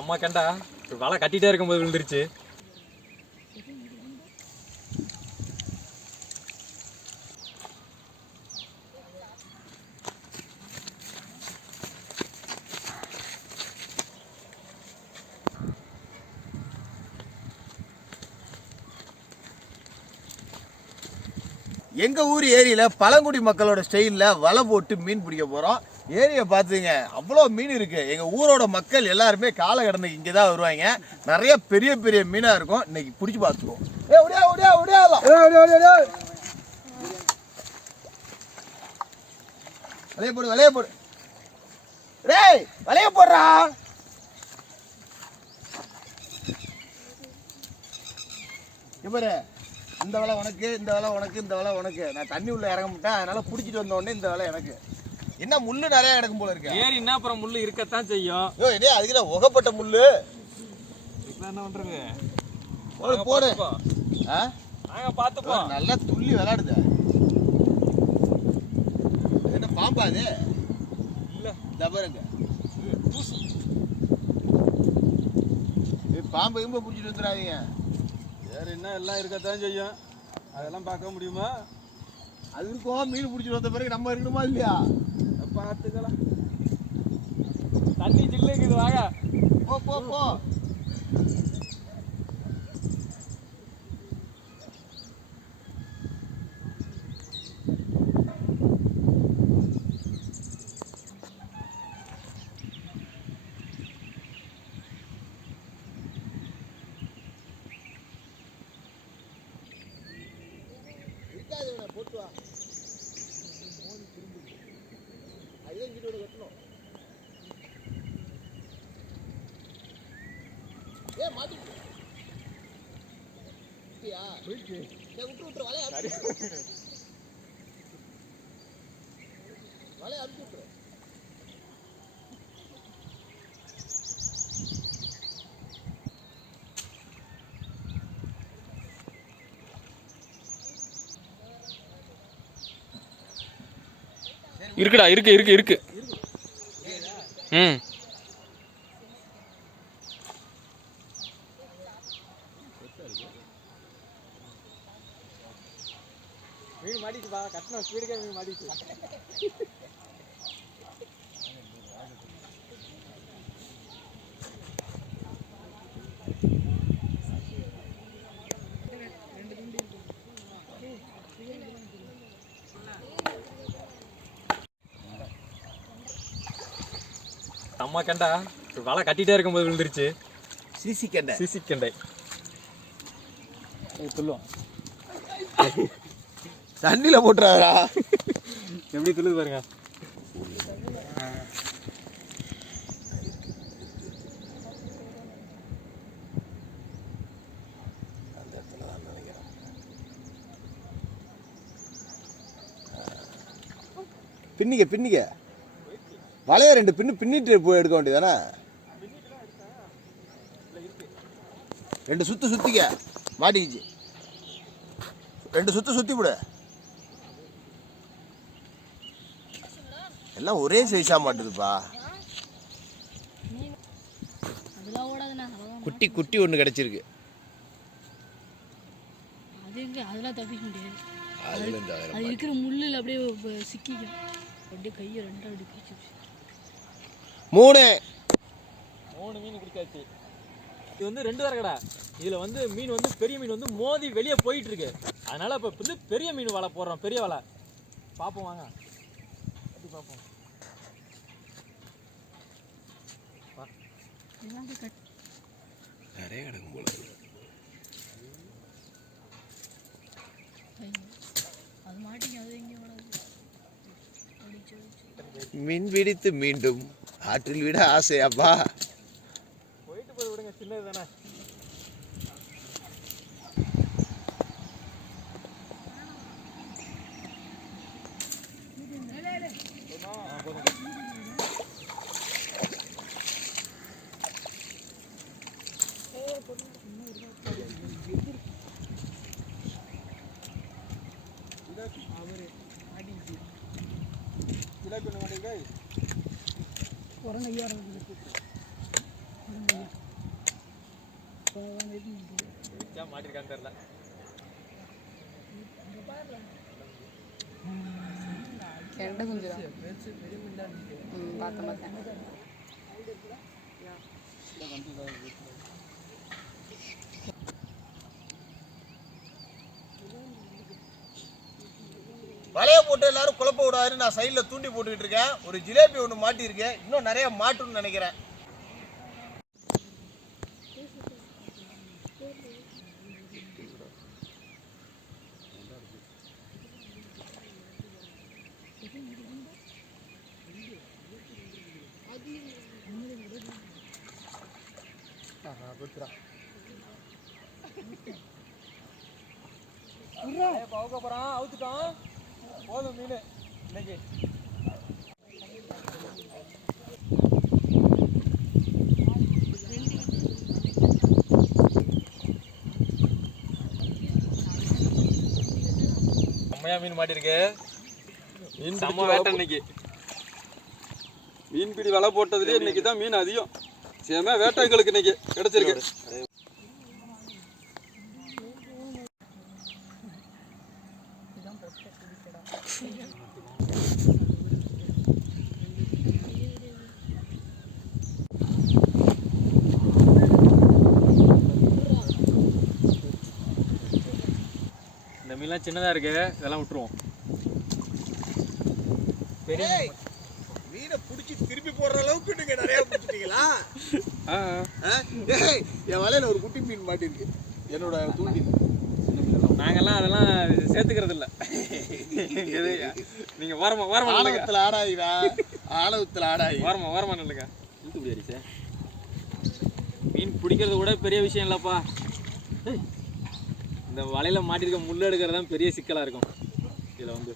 அம்மா கண்டா வலை கட்டிட்டே இருக்கும்போது விழுந்துருச்சு. எங்க ஊர் ஏரியில பழங்குடி மக்களோட ஸ்டைல்ல வலை போட்டு மீன் பிடிக்க போறோம். ஏரியை பார்த்துங்க, அவ்வளோ மீன் இருக்கு. எங்க ஊரோட மக்கள் எல்லாருமே காலகடனுக்கு இங்கே தான் வருவாங்க. நிறைய பெரிய பெரிய மீனா இருக்கும். இன்னைக்கு பிடிச்சி பார்த்துருவோம். வலைய போடு, வலைய போடு, டேய் வலைய போடுறா. இவரு இந்த வேலை உனக்கு, இந்த வேலை உனக்கு, இந்த வேலை உனக்கு. நான் தண்ணி உள்ள இறங்க மாட்டேன், அதனால பிடிச்சிட்டு வந்த உடனே இந்த வேலை எனக்கு. என்ன முள்ளு நிறைய கிடக்கும் போல இருக்கு. ஏரி என்ன அப்புறம் முள்ளு இருக்கத்தான் செய்யும். ஐயோ இதே அதுக்கு தான் உகப்பட்ட முள்ளு. என்ன பண்றது? போடு போடு. நாங்க பாத்துப்போம். நல்லா துள்ளி விளையாடுது. என்ன பாம்பா அது? இல்ல தபருங்க. பாம்பு எங்க பிடிச்சிட்டு வந்துடாதீங்க. வேற என்ன எல்லாம் இருக்கத்தான் செய்யும். அதெல்லாம் பார்க்க முடியுமா? அது இருக்கும். மீன் பிடிச்சிட்டு வந்த பிறகு நம்ம இருக்கணுமா இல்லையா? பார்த்துக்கலாம். தண்ணி ஜில்லுக்குது, வாங்க. போ போ போ. போட்டு வா. அதுதான் வீட்டோட கட்டணும். ஏ மாட்டிக்கிட்டு விட்டு விட்டு வலைய வலைய அனுப்பி விட்டுரு. இருக்குடா, இருக்கு இருக்கு இருக்கு. ம் மீன் மாட்டிச்சு பா. கட்டணும் ஸ்பீடுக்கே மீன் மாட்டிச்சு. அம்மா கண்டா வலை கட்டிட்டே இருக்கும்போது விழுந்துருச்சு. சிசி கண்டை. சிசி கண்டை துள்ளும். தண்ணியில போட்டுறாரா? எப்படி துள்ளுது பாருங்க. பின்னிக்க பின்னிக்க. வலைய ரெண்டு பின்னிட்டு போய் எடுக்க வேண்டியதானே. ரெண்டு சுத்து சுத்திக்க. மாட்டிக்கிச்சு. ரெண்டு சுத்து சுத்தி விடு. எல்லாம் ஒரே சைஸா மாட்டுதுப்பா. குட்டி குட்டி ஒண்ணு கிடைச்சிருக்கு. அதெல்லாம் தப்பிக்க முடியாது. அது இருக்கிற முள்ளில் அப்படியே சிக்கிக்கும். அப்படியே கையை ரெண்டா அப்படி பிடிச்சி. மூணு மீன் பிடிச்சாச்சு. இது வந்து 2 தரக்கடா. இதுல வந்து மீன் வந்து பெரிய மீன் வந்து மோதி வெளியே போயிட்டு இருக்கு. அதனால இப்ப வந்து பெரிய மீன் வலை போடுறோம். பெரிய வலை பாப்போம், வாங்க பாப்போம். நிறைய கிடக்கும் போல. மீன் பிடித்து மீண்டும் ஆற்றில் விட ஆசையாப்பா. போயிட்டு போய் விடுங்க, சின்னது தானே. மாட்டிருக்கான்னு தெரியல. கெண்டை குஞ்சு தான். பார்த்தேன். வலைய போட்டு எல்லாரும் குழப்ப விடாதுன்னு நான் சைடுல தூண்டி போட்டுக்கிட்டு இருக்கேன். ஒரு ஜிலேபி ஒன்று மாட்டியிருக்கேன். இன்னும் நிறைய மாட்டுன்னு நினைக்கிறேன். அவுத்துட்டோம். போதும் மீன் இன்னைக்கு. செம்மையா மீன் மாட்டிருக்கு. மீன் செம்ம வேட்டை இன்னைக்கு. மீன் பிடி வலை போட்டதுலேயே இன்னைக்கு தான் மீன் அதிகம். செம்ம வேட்டைகளுக்கு இன்னைக்கு கிடைச்சிருக்கு. இந்த மீன்லாம் சின்னதா இருக்கு, இதெல்லாம் விட்டுருவோம். பெரிய மீனை பிடிச்சி திருப்பி போடுற அளவுக்கு நீங்க நிறைய பிடிச்சிட்டீங்களா? என் வலையில ஒரு குட்டி மீன் மாட்டிருக்கு. என்னோட தூண்டி. நாங்கெல்லாம் அதெல்லாம் சேர்த்துக்கிறது இல்லை. நீங்க ஓரமா ஆணவத்தில் ஆடாதீரா, ஆணவத்தில் ஆடாதீ. ஓரமா நில்லுங்க. மீன் பிடிக்கிறது கூட பெரிய விஷயம் இல்லப்பா. இந்த வலையில மாட்டிருக்க முள்ளு எடுக்கிறது தான் பெரிய சிக்கலா இருக்கும். இதுல வந்து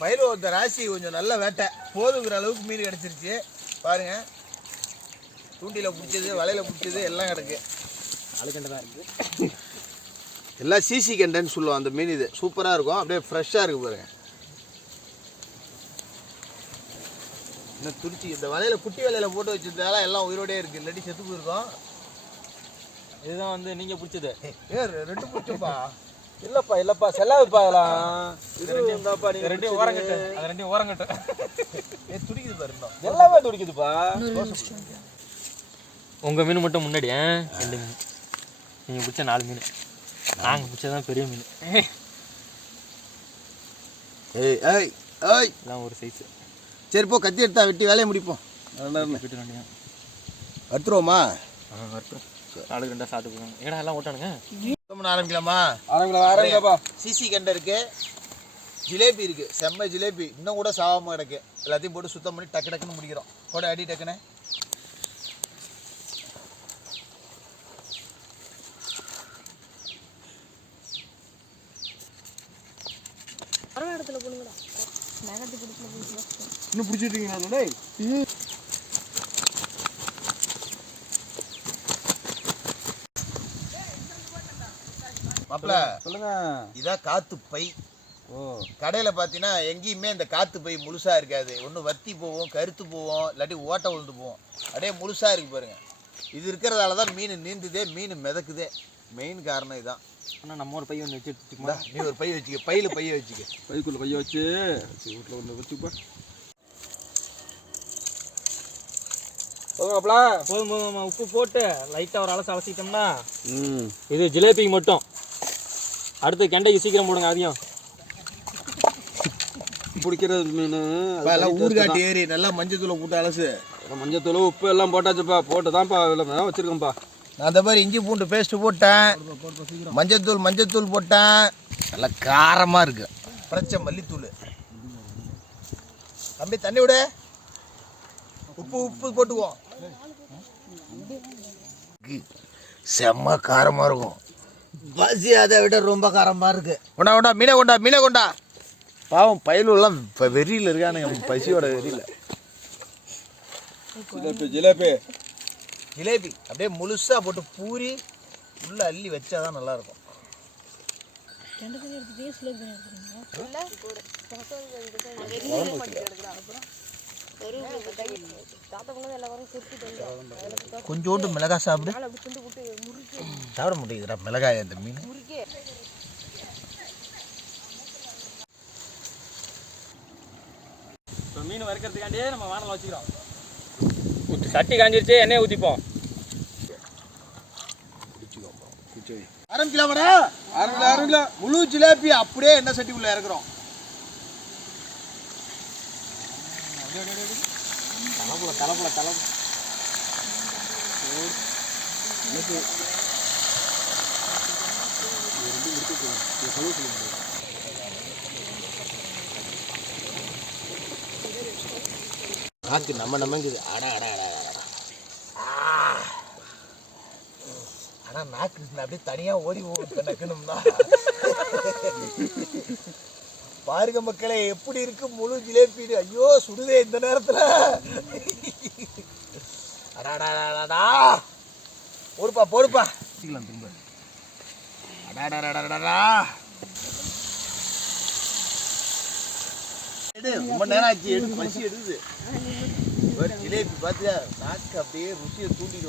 பயில இந்த ராசி கொஞ்சம் நல்ல வேட்டை, போதுங்கிற அளவுக்கு மீன் கிடைச்சிருச்சு. பாருங்க, தூண்டில பிடிச்சது, வலையில பிடிச்சது எல்லாம் கிடக்கு. ஆளுக்கண்டை தான் இருக்கு. எல்லாம் சிசி கண்டைன்னு சொல்லுவோம் அந்த மீன். இது சூப்பராக இருக்கும், அப்படியே ஃப்ரெஷ்ஷாக இருக்கு பாருங்க. இன்னும் துடிச்சி இந்த வலையில குட்டி வலையில போட்டு வச்சிருந்தால எல்லாம் உயிரோடே இருக்கு, இல்லாட்டி செத்து போயிருக்கோம். இதுதான் வந்து நீங்க பிடிச்சது. ரெண்டு பிடிச்சப்பா. இல்லப்பா செல்லாதுப்பா. அதெல்லாம் ரெண்டையும் ஓரங்கட்டு. அது ரெண்டையும் ஓரங்கட்டு. துடிக்குது பாரு, இன்னும் எல்லாமே துடிக்குதுப்பா. உங்க மீன் மட்டும் முன்னாடி 2 மீன், நீங்க பிடிச்ச 4 மீன், நாங்க பிடிச்சதான் பெரிய மீன். எல்லாம் ஒரு சைஸ். சரி போ, கத்தி எடுத்தா வெட்டி வேலையை முடிப்போம். அடுத்துருவோமா? வரட்டும். ஆளுக்கு ரெண்டா சாப்பிட்டு போவாங்க. ஏடா எல்லாம் ஓட்டானுங்க. ஆரம்பிக்கலாமா? ஆரம்பிக்கலாம்ப்பா. சிசி கண்டை இருக்கு, ஜிலேபி இருக்கு, செம்ம ஜிலேபி இன்னும் கூட சாவாம கிடக்கு. எல்லாத்தையும் போட்டு சுத்தம் பண்ணி டக்கு டக்குன்னு முடிக்கிறோம். கூட அடி டக்குன்னு. இன்னும் பிடிச்சிட்டீங்களா? மாப்பிள்ள சொல்லுங்க. இதான் காத்து பை. கடையில் பார்த்தீங்கன்னா எங்கேயுமே இந்த காத்து பை முழுசாக இருக்காது. ஒன்று வத்தி போவோம், கருத்து போவோம், இல்லாட்டி ஓட்டை விழுந்து போவோம். அப்படியே முழுசாக இருக்கு பாருங்க. இது இருக்கிறதால தான் மீன் நீந்துதே, மீன் மிதக்குதே. மெயின் காரணம் இதுதான். ஆனால் நம்ம ஒரு பை ஒன்று வச்சுருக்கோம். நீ ஒரு பை வச்சுக்க, பையில் பையை வச்சுக்க. பைக்குள்ள பைய வச்சு வீட்டில் ஒன்று வச்சுப்பா. போதும். உப்பு போட்டு லைட்டாக ஒரு அலசு அலசிட்டோம்னா இது ஜிலேபிக்கு மட்டும். அடுத்து கெண்டைக்கு சீக்கிரம் போடுங்க. அதையும் பிடிக்கிறது மீன் ஊறுகாட்டி ஏறி நல்லா மஞ்சத்தூளை போட்டு அலசு. மஞ்சத்தூள் உப்பு எல்லாம் போட்டாச்சுப்பா. போட்டு தான்ப்பா வச்சுருக்கோம்ப்பா. நான் அந்த மாதிரி இஞ்சி பூண்டு பேஸ்ட்டு போட்டேன், மஞ்சத்தூள் போட்டேன். நல்லா காரமாக இருக்கு. பச்சை மல்லித்தூள். தம்பி தண்ணி விட, உப்பு போட்டுக்குவோம். செம்ம காரமாக இருக்கும். பசி அதை விட ரொம்ப காரமாக இருக்கு. கொண்டா மீனை கொண்டா. பாவம் பயலுலாம் இப்போ வெறியில் இருக்கானுங்க, பசியோட வெறியில். ஜிலேபி அப்படியே முழுசாக போட்டு பூரி உள்ள அள்ளி வச்சாதான் நல்லா இருக்கும். கொஞ்சோண்டு மிளகாய் சாப்பிடு. சாப்பிட முடியுதுடா மிளகாய் அந்த மீன். இப்போ மீன் வறுக்கிறதுக்காண்டியே நம்ம வானல் வச்சுக்கிறோம். சட்டி காஞ்சிருச்சு, எண்ணெயை ஊற்றிப்போம். ஆரம்பிக்கலாமாடா? ஆரம்பிக்கலாம். முழு ஜிலேபி அப்படியே எண்ணெய் சட்டிக்குள்ள இறக்குறோம். தலைப்புல நாக்கு நமங்குது. ஆனா நாக்கு அப்படியே தனியா ஓடி நக்கணும்னா பாருங்க மக்களே எப்படி இருக்கு முழு ஜிலேபி. ஐயோ சுடுதே இந்த நேரத்துல. போடுப்பா திரும்ப. ரொம்ப நேரம் ஆச்சு. எடுத்து பசி எடுக்குது. ஒரு ஜிலேபி பார்த்தியா நாக்கு அப்படியே ருசியை தூண்டிட்டு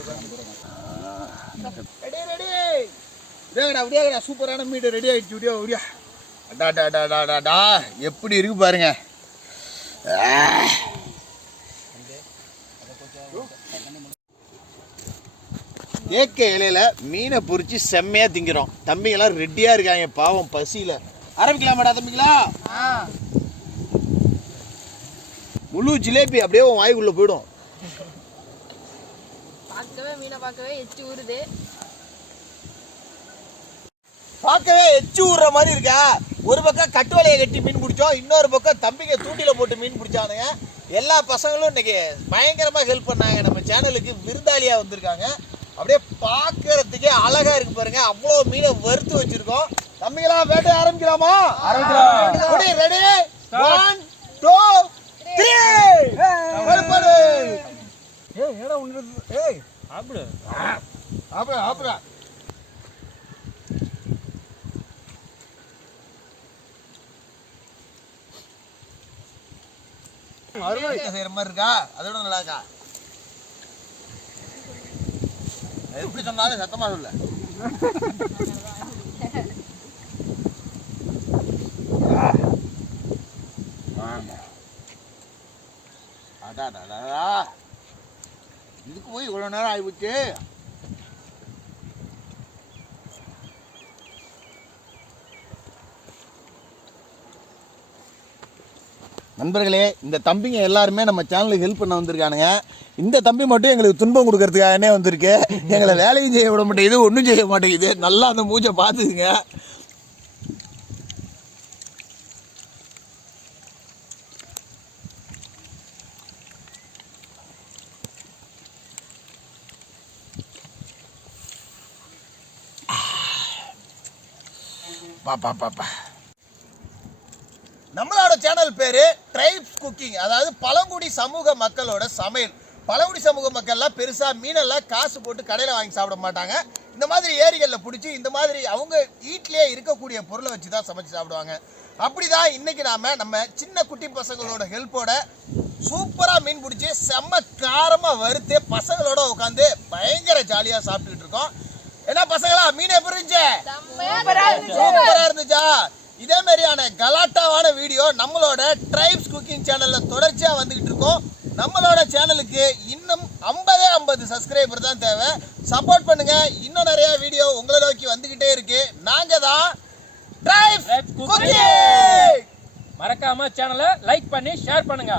அப்படியே சூப்பரான மீன் ரெடி ஆயிடுச்சு. அப்படியா அடாடாடாடாடா எப்படி இருக்கு பாருங்க. தேக்க இலையில மீனை பொரிச்சு செம்மையா திங்கிறோம். தம்பிங்கெல்லாம் ரெடியா இருக்காங்க பாவம் பசியில. ஆரம்பிக்கலாமாடா தம்பிங்களா? முழு ஜிலேபி அப்படியே வாய்க்குள்ள போயிடும். பார்க்கவே எச்சு ஊறுது. பார்க்கவே எச்சு ஊறுற மாதிரி இருக்கா. ஒரு பக்கம் கட்டு வலையை கட்டி மீன் பிடிச்சோம், இன்னொரு பக்கம் தம்பிங்க தூண்டில போட்டு மீன் பிடிச்சானுங்க. எல்லா பசங்களும் இன்னைக்கு பயங்கரமா ஹெல்ப் பண்ணாங்க. நம்ம சேனலுக்கு விருந்தாளியா வந்திருக்காங்க. அப்படியே பார்க்கறதுக்கே அழகா இருக்கு பாருங்க. அவ்வளோ மீனை வறுத்து வச்சிருக்கோம். தம்பிங்களா வேட்டை ஆரம்பிக்கலாமா? ரெடி 1 2 3 செய்யற மாதிரி இருக்கா? அதோட நல்லா இருக்கா? எப்படி சொன்னாலும் சத்தமா சொல்ல. இதுக்கு போய் இவ்வளவு நேரம் ஆயிடுச்சு. நண்பர்களே, இந்த தம்பிங்க எல்லாருமே நம்ம சேனலுக்கு ஹெல்ப் பண்ண வந்திருக்கானுங்க. இந்த தம்பி மட்டும் எங்களுக்கு துன்பம் கொடுக்கறதுக்காகனே வந்திருக்கு. எங்களை வேலையும் செய்ய விட மாட்டேங்குது, ஒன்றும் செய்ய மாட்டேங்குது. நல்லா அந்த மூச்சை பார்த்துக்குங்க. பாப்பா நம்மளோட சேனல் பேரு ட்ரைப்ஸ் குக்கிங். அதாவது பழங்குடி சமூக மக்களோட சமையல். பழங்குடி சமூக மக்கள்லாம் பெருசா மீனெல்லாம் காசு போட்டு கடையில் வாங்கி சாப்பிட மாட்டாங்க. இந்த மாதிரி ஏரிகளில் பிடிச்சி இந்த மாதிரி அவங்க வீட்டிலேயே இருக்கக்கூடிய பொருளை வச்சு தான் சமைச்சு சாப்பிடுவாங்க. அப்படிதான் இன்னைக்கு நம்ம சின்ன குட்டி பசங்களோட ஹெல்ப்போட சூப்பரா மீன் பிடிச்சி செம்ம காரமா வறுத்து பசங்களோட உட்காந்து பயங்கர ஜாலியா சாப்பிட்டுக்கிட்டு இருக்கோம். என்ன பசங்களா, மீன் எப்படி இருந்துச்சு? சூப்பரா இருந்துச்சா? இதே மாதிரியான கலாட்டாவான வீடியோ நம்மளோட ட்ரைப்ஸ் குக்கிங் சேனல்ல தொடர்ச்சியா வந்துகிட்டு இருக்கோம். நம்மளோட சேனலுக்கு இன்னும் 50 சப்ஸ்கிரைபர் தான் தேவை. சப்போர்ட் பண்ணுங்க. இன்னும் நிறைய வீடியோ உங்களை நோக்கி வந்துகிட்டே இருக்கு. நாங்க தான் ட்ரைப்ஸ் குக்கிங். மறக்காம சேனலை லைக் பண்ணி ஷேர் பண்ணுங்க.